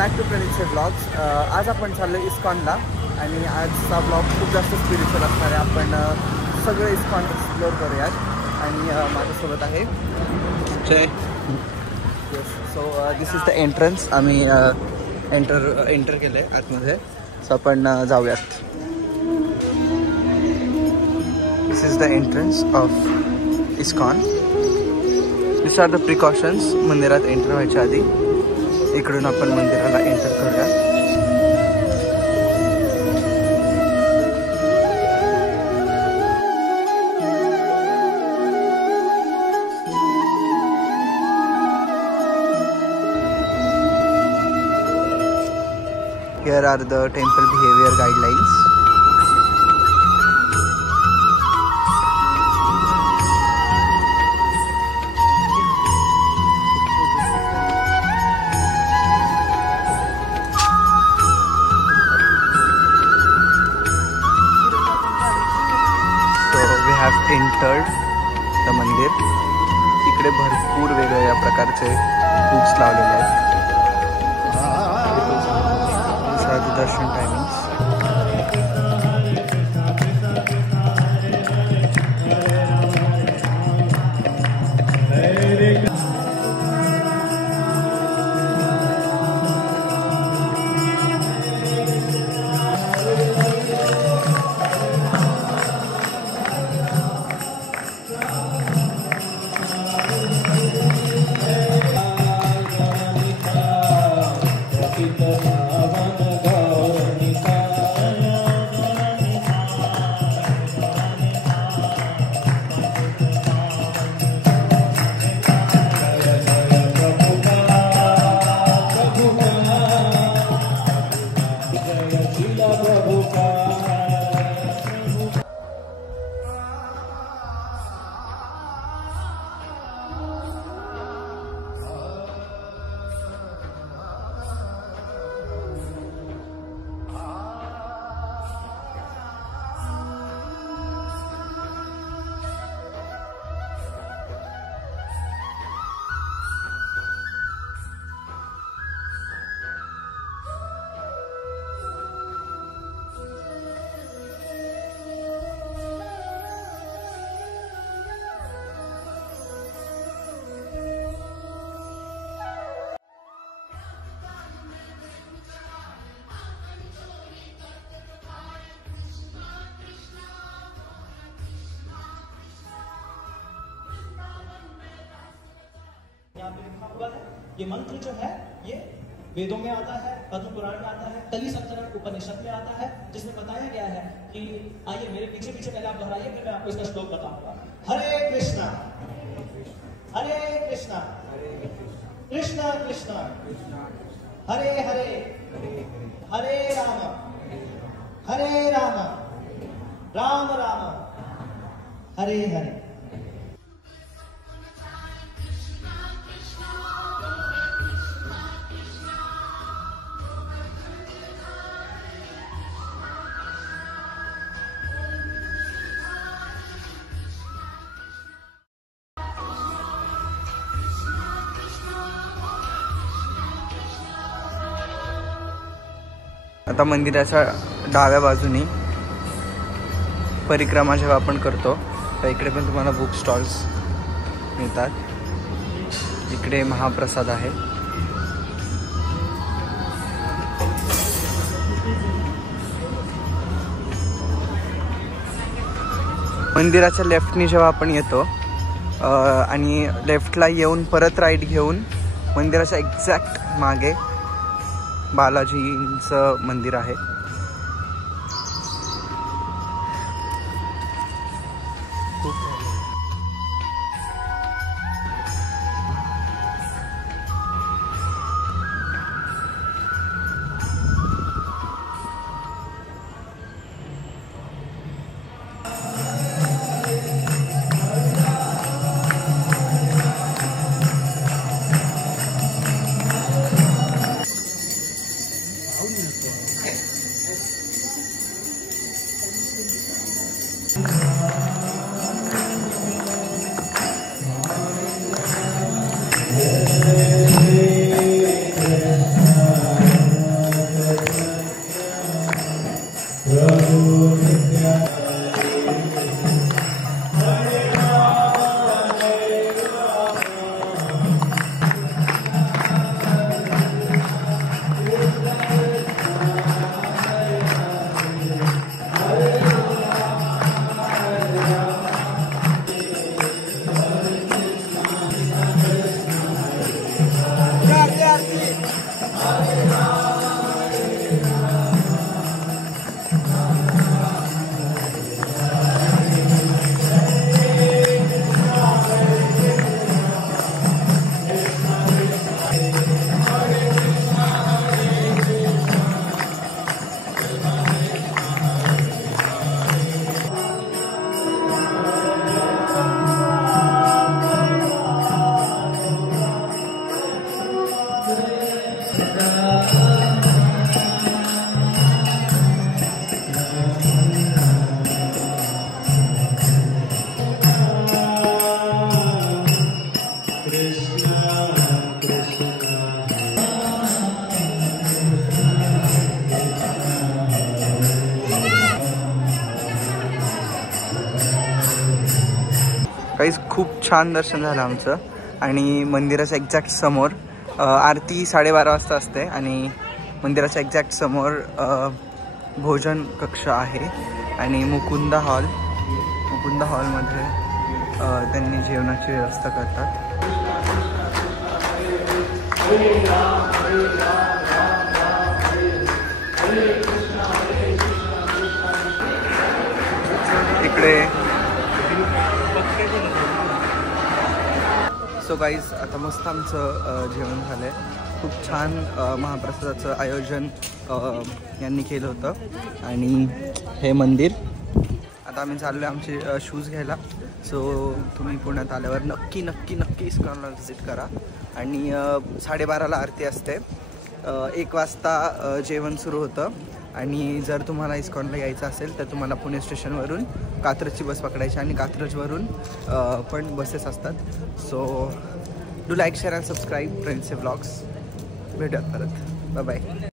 Back to प्रणितचे ब्लॉग्स. आज आपण चाललो इस्कॉनला आणि आजचा ब्लॉग खूप जास्त स्पिरिच्युअल असणार आहे. आपण सगळे इस्कॉन एक्सप्लोअर करूयात आणि माझ्यासोबत आहे जय. Yes, so this is the entrance. आम्ही एंटर केलं आहे आतमध्ये. सो आपण जाऊयात. This is the entrance of ISKCON. This are the precautions मंदिरात एंटर व्हायच्या आधी. इकडून आपण मंदिराला एंटर करूया. Here are the temple behavior guidelines. Entered the मंदिर. इकडे भरपूर वेगवेगळ्या प्रकारचे बुक्स लावलेले आहेत. दर्शन टायमिंग्स. यहाँ पे लिखा हुआ है, ये मंत्र जो है ये वेदों में आता है, पद्म पुराण में आता है, कली संतरण उपनिषद में आता है, जिसमें बताया गया है कि आइए मेरे पीछे पीछे पहले आप दोहराइए, फिर मैं आपको इसका श्लोक बताऊंगा. हरे कृष्णा कृष्णा कृष्णा हरे हरे हरे राम राम राम हरे हरे. आता मंदिराच्या डाव्या बाजूनी परिक्रमा जेव्हा आपण करतो तर इकडे पण तुम्हाला बुक स्टॉल्स मिळतात. इकडे महाप्रसाद आहे. मंदिराच्या लेफ्टनी जेव्हा आपण येतो आणि लेफ्टला येऊन परत राईट घेऊन मंदिराच्या एक्झॅक्ट मागे बालाजींचं मंदिर आहे. काहीच खूप छान दर्शन झालं आमचं. आणि मंदिराच्या एक्झॅक्ट समोर आरती 12:30 वाजता असते आणि मंदिराच्या एक्झॅक्ट समोर भोजन कक्ष आहे आणि मुकुंदा हॉलमध्ये त्यांनी जेवणाची व्यवस्था करतात. इकडे सो गाईज आता मस्त आमचं जेवण झालं आहे. खूप छान महाप्रसादाचं आयोजन यांनी केलं होतं. आणि हे मंदिर आता आम्ही चाललो आहे आमचे शूज घ्यायला. सो तुम्ही पुण्यात आल्यावर नक्की नक्की नक्की इस्कॉनला व्हिजिट करा. आणि 12:30ला आरती असते, 1 वाजता जेवण सुरू होतं. आणि जर तुम्हाला इस्कॉनला यायचं असेल तर तुम्हाला पुणे स्टेशनवरून कात्रजची बस पकडायची आणि कात्रजवरून पण बसेस असतात. So do like share and subscribe फ्रेंड्सचे व्लॉग्स. भेटूयात परत. Bye bye.